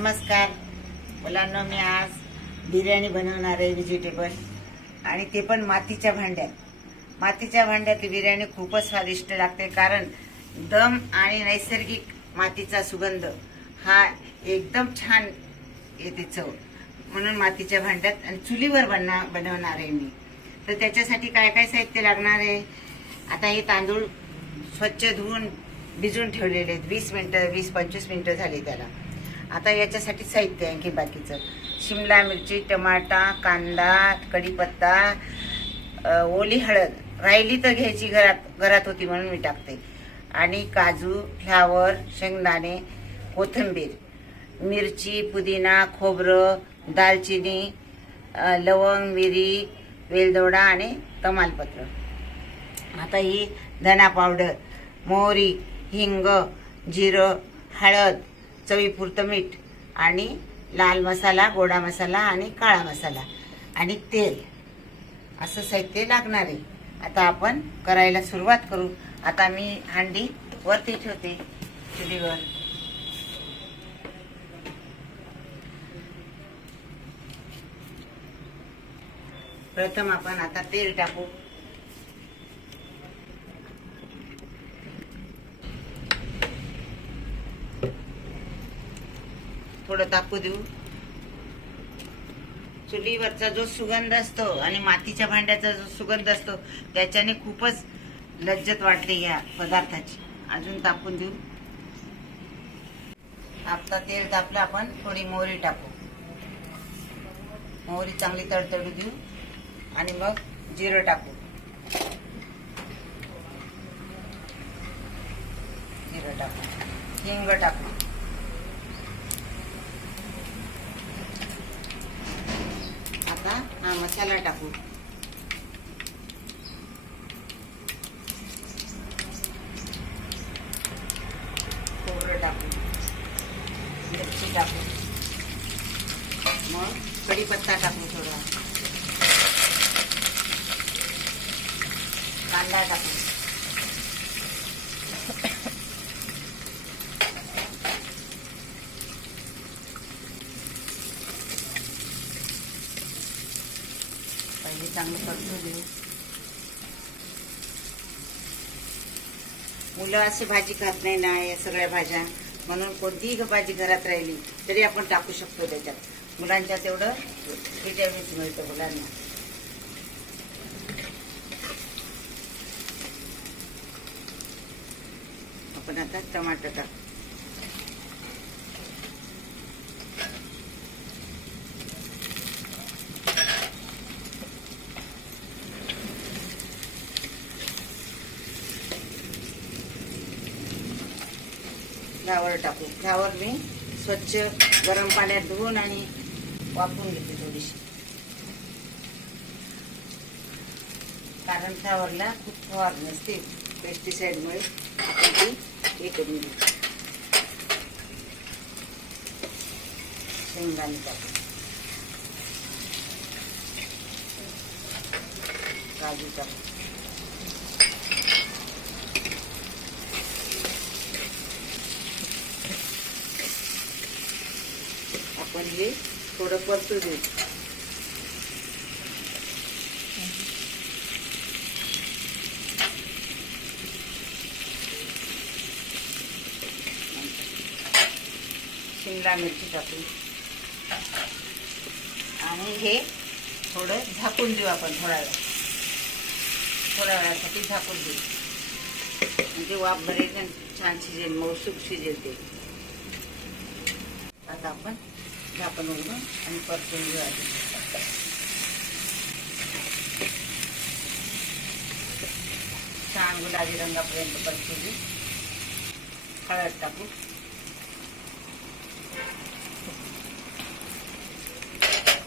नमस्कार. मुलांना मी आज बिर्याणी बनवणार आहे व्हेजिटेबल आणि ते पण मातीच्या भांड्यात. मातीच्या भांड्यातली बिर्याणी खूपच स्वादिष्ट लागते कारण दम आणि नैसर्गिक मातीचा सुगंध हा एकदम छान येते चव. म्हणून मातीच्या भांड्यात आणि चुलीवर बनवा बनवणार आहे मी. तर त्याच्यासाठी काय काय साहित्य लागणार आहे? आता हे तांदूळ स्वच्छ धुवून भिजून ठेवलेले आहेत. वीस मिनटं वीस पंचवीस मिनटं झाली त्याला. आता याच्यासाठी साहित्य आहे आणखी बाकीचं. शिमला मिरची टमाटा कांदा कढीपत्ता ओली हळद. राहिली तर घ्यायची घरात घरात होती म्हणून मी टाकते. आणि काजू फ्लावर शेंगदाणे कोथिंबीर मिरची पुदिना खोबरं दालचिनी लवंग मिरी वेलदोडा आणि तमालपत्र. आता ही धना पावडर मोहरी हिंग जिरं हळद चवीपुरतं मीठ आणि लाल मसाला गोडा मसाला आणि काळा मसाला आणि तेल. असं साहित्य लागणार आहे. आता आपण करायला सुरुवात करू. आता मी हांडी वरती ठेवते चुलीवर. प्रथम आपण आता तेल टाकू. थोडं तापू देऊ? चुलीवरचा जो सुगंध असतो आणि मातीच्या भांड्याचा जो सुगंध असतो त्याच्याने खूपच लज्जत वाटते या पदार्थाची. अजून तापून देऊ? आता तेल तापलं आपण थोडी मोहरी टाकू. मोहरी चांगली तडतडू देऊ आणि मग जिरं टाकू. जिरं टाकू. हिंग टाकू आता हा मसाला टाकू. खोबरं टाकू. मिरची टाकू. मग कढीपत्ता टाकू थोडा कांदा टाकू पहिले चांगलं परतू देऊ मुलं अशी भाजी खात नाही ना या सगळ्या भाज्या. म्हणून कोणतीही भाजी घरात राहिली तरी आपण टाकू शकतो त्याच्यात. मुलांच्या तेवढं विटॅमिन्स मिळतं मुलांना. आपण आता टमाटर टाकू. फ्लावर टाकू. फ्लावर मी स्वच्छ गरम पाण्यात धुवून आणि वापरून घेते थोडीशी. कारण फ्लावरला खूप फवारणी असते पेस्टिसाईडमुळे आपण ती हे करून घेतो शेंगाने टाकू. काजू टाकू. म्हणजे थोडं परतू दे. शिमला मिरची टाकू आणि हे थोडं झाकून देऊ आपण थोडा वेळ. थोड्या वेळासाठी झाकून देऊ. म्हणजे वाफ भरेल छान शिजेल मौसूक शिजेल ते. आता आपण झाकण उघडून आणि परतून घेऊ आधी. छान गुलाबी रंगापर्यंत परतून घेऊ. हळद टाकू.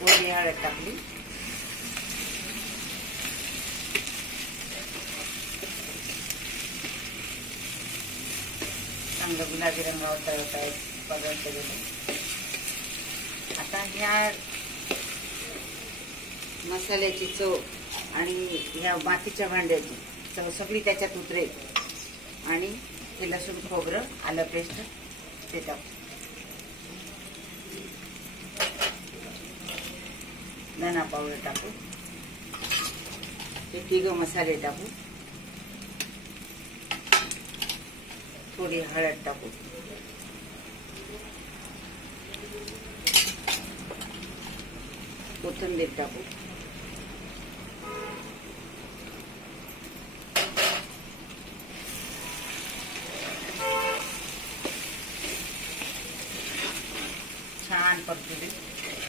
ओली हळद टाकली. चांगलं गुलाबी रंगावर तळत आहे पदार्थ गेले आता ह्या मसाल्याची चव आणि ह्या मातीच्या भांड्याची चव सगळी त्याच्यात उतरेल. आणि हे लसूण खोबरं आलं पेस्ट ते टाकू. धना पावडर टाकू. ते तिघ मसाले टाकू. थोडी हळद टाकू. कोथिंबीर टाकू. छान परतू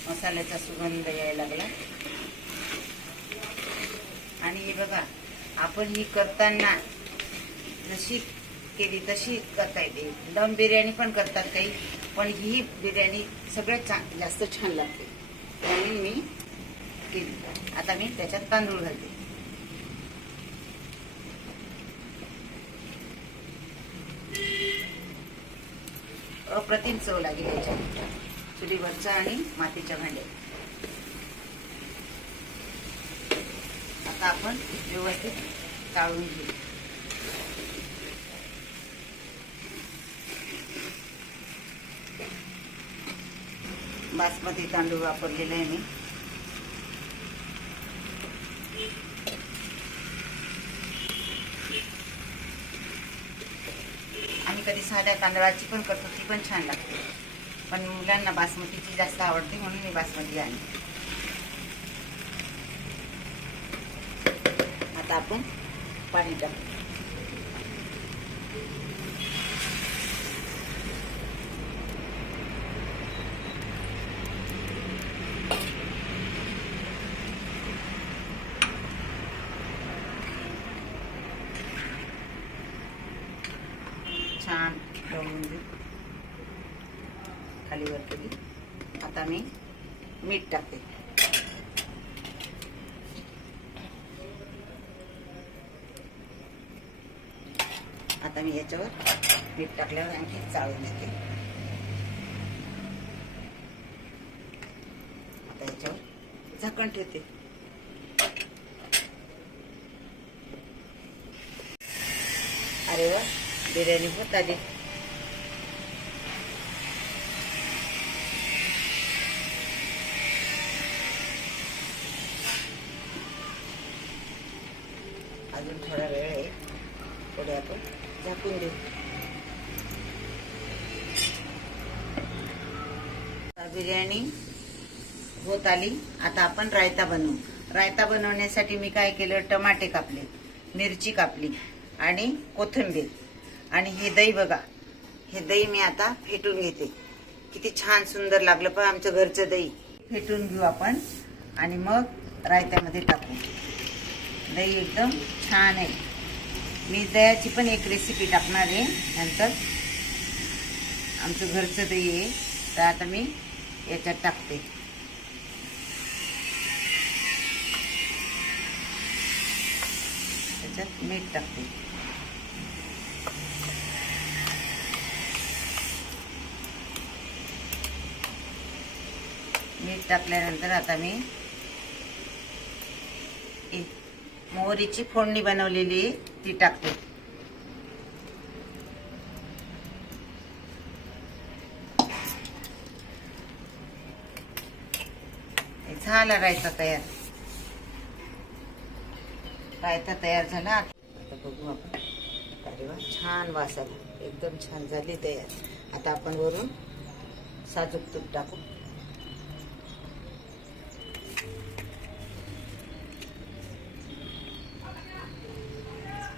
मसाल्याचा सुगंध यायला लागला. आणि हे बघा आपण ही करताना जशी केली तशी करता येते. दम बिर्याणी पण करतात काही पण ही बिर्याणी सगळ्यात जास्त छान लागते. म्हणून मी केली आता मी त्याच्यात तांदूळ घालते. अप्रतिम चव लागेल याच्यात. चुलीवरचा आणि मातीच्या भांड्यात. आता आपण व्यवस्थित टाळून घेऊ. बासमती तांदूळ वापरलेला आहे मी. आम्ही कधी साध्या तांदळाची पण करतो ती पण छान लागते. पण मुलांना बासमतीची जास्त आवडते म्हणून मी बासमती आणली आता आपण पाणी टाकू. छान खाली वर केली आता मी मीठ टाकते. आता मी याच्यावर मीठ टाकल्यावर आणखी चाळून देते आता याच्यावर झाकण ठेवते. अरे वा बिर्याणी होत आली अजून थोडा वेळ आहे थोडे आपण झाकून देऊ. बिर्याणी होत आली. आता आपण रायता बनवू. रायता बनवण्यासाठी मी काय केलं? टमाटे कापले मिरची कापली आणि कोथिंबीर. आणि हे दही बघा. हे दही मी आता फेटून घेते. किती छान सुंदर लागलं पण आमचं घरचं दही. फेटून घेऊ आपण आणि मग रायत्यामध्ये टाकू. दही एकदम छान आहे. मी दह्याची पण एक रेसिपी टाकणार आहे नंतर. आमचं घरचं दही आहे. तर आता मी याच्यात टाकते. त्याच्यात मीठ टाकते. मीठ टाकल्यानंतर आता मी मोहरीची फोडणी बनवलेली आहे, ती टाकते. झाला रायता तयार. रायता तयार झाला. आता बघू आपण. अरे वा छान वासाला एकदम छान झाली तयार. आता आपण वरून साजूक तूप टाकू.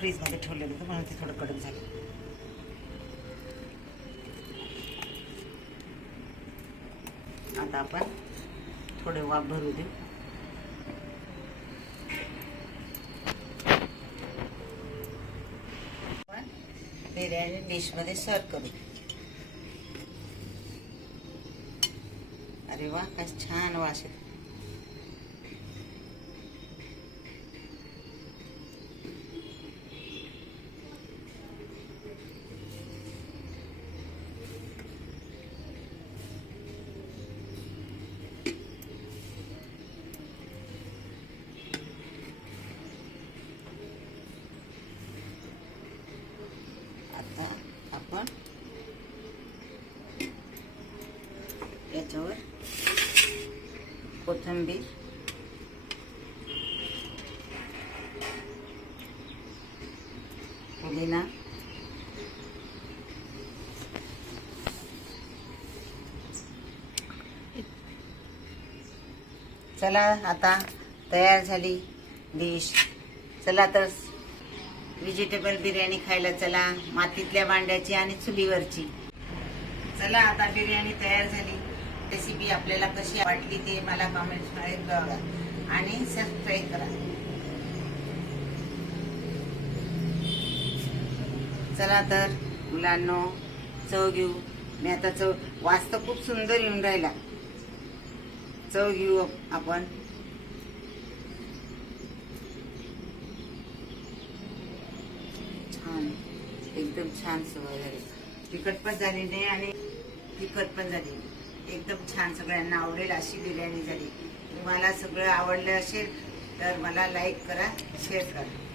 फ्रीजमध्ये ठेवलेलं होतं म्हणून ते थोडं कडक झालं. आता आपण थोडे वाफ भरू देऊ. बिर्याणी डिशमध्ये सर्व करू. अरे वा काय छान वास येतो. कोथिंबीर. पुदिना. चला आता तयार झाली डिश. चला तर व्हेजिटेबल बिर्याणी खायला चला. मातीतल्या भांड्याची आणि चुलीवरची. चला आता बिर्याणी तयार झाली. रेसिपी आपल्याला कशी वाटली ते मला कमेंट्समध्ये कळवा. आणि सबस्क्राईब करा. चला तर मुलांनो चव घेऊ. मी आता चव वास तर खूप सुंदर येऊन राहिला. चव घेऊ आपण. छान. एकदम छान सवय झाली. तिखट पण झाली नाही आणि तिखट पण झाली एकदम छान सगळ्यांना आवडेल अशी बिर्याणी झाली. तुम्हाला सगळं आवडलं असेल तर मला लाईक करा शेअर करा.